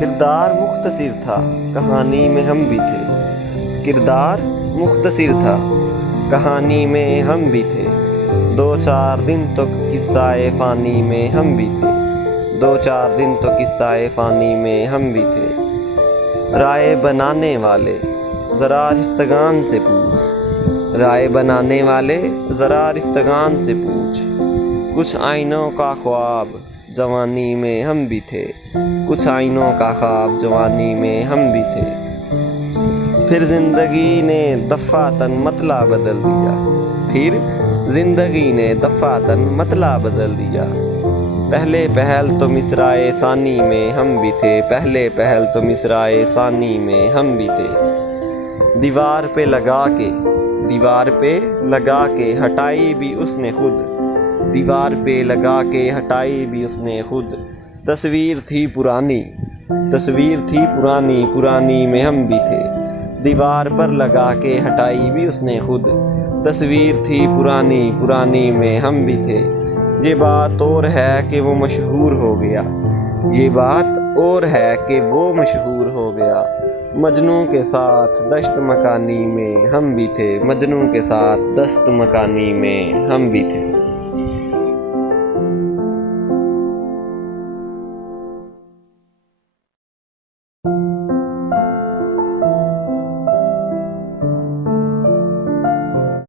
کردار مختصر تھا کہانی میں ہم بھی تھے، کردار مختصر تھا کہانی میں ہم بھی تھے، 2-4 دن تو قصہ فانی میں ہم بھی تھے، 2-4 دن تو قصہ فانی میں ہم بھی تھے۔ رائے بنانے والے ذرا رفتگان سے پوچھ، رائے بنانے والے ذرا رفتگان سے پوچھ، کچھ آئینوں کا خواب جوانی میں ہم بھی تھے، کچھ آئینوں کا خواب جوانی میں ہم بھی تھے۔ پھر زندگی نے دفعتاً مطلع بدل دیا، پھر زندگی نے دفعتاً مطلع بدل دیا۔ پہلے پہل تو مصرعِ ثانی میں ہم بھی تھے، پہلے پہل تو مصرعِ ثانی میں ہم بھی تھے۔ دیوار پہ لگا کے ہٹائی بھی اس نے خود، دیوار پہ لگا کے ہٹائی بھی اس نے خود۔ تصویر تھی پرانی پرانی میں ہم بھی تھے، دیوار پر لگا کے ہٹائی بھی اس نے خود۔ تصویر تھی پرانی میں ہم بھی تھے، یہ بات اور ہے کہ وہ مشہور ہو گیا، یہ بات اور ہے کہ وہ مشہور ہو گیا۔ مجنوں کے ساتھ دشت مکانی میں ہم بھی تھے، مجنوں کے ساتھ دشت مکانی میں ہم بھی تھے۔